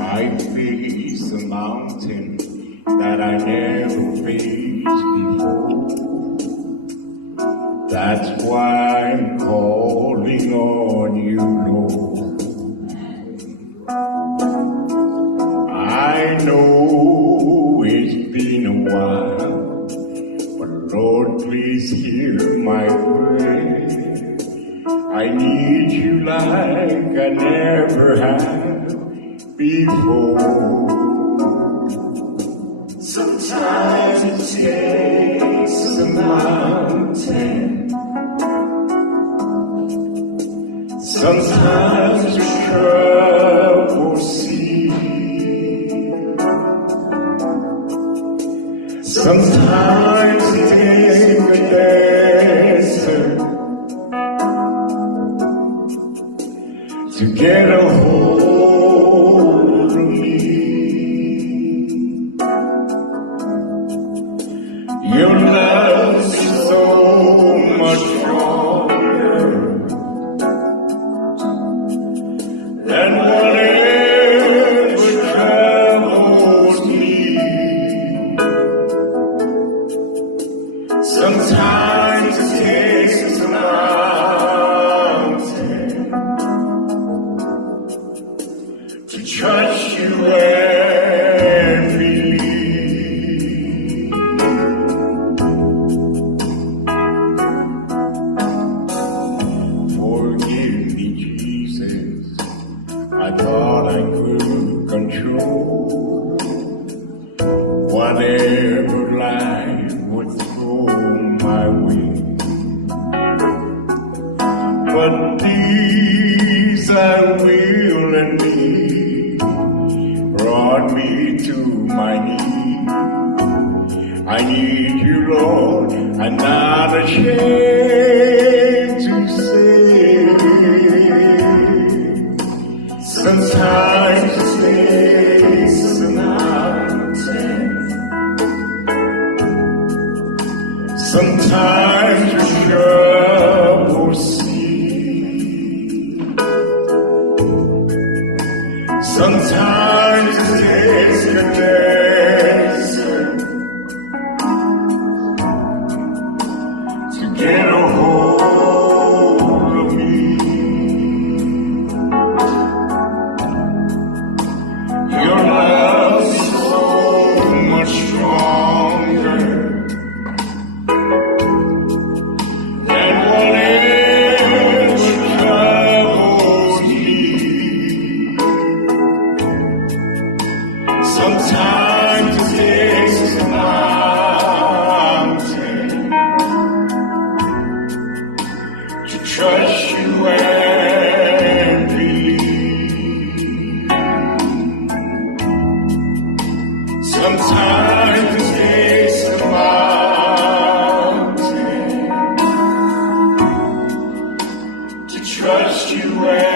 I face a mountain that I never faced before. That's why I'm calling on you, Lord. I know it's been a while, but Lord, please hear my prayer. I need you like I never have before. Sometimes it takes a mountain, sometimes a trouble sea, sometimes it takes a desert to get a hold of me. Your love is so much stronger than whatever troubles me. Sometimes it takes a mountain to trust you and believe. Forgive me, Jesus, I thought I could control whatever life would throw my way. But these I will and need brought me to my knees. I need you, Lord, I'm not ashamed to say. Sometimes it takes a mountain, sometimes a trouble sea, sometimes it takes a desert to get a hold of me. Your love is so much stronger than whatever troubles me. Sometimes it takes a mountain to trust you and believe. Sometimes it takes a mountain to trust you and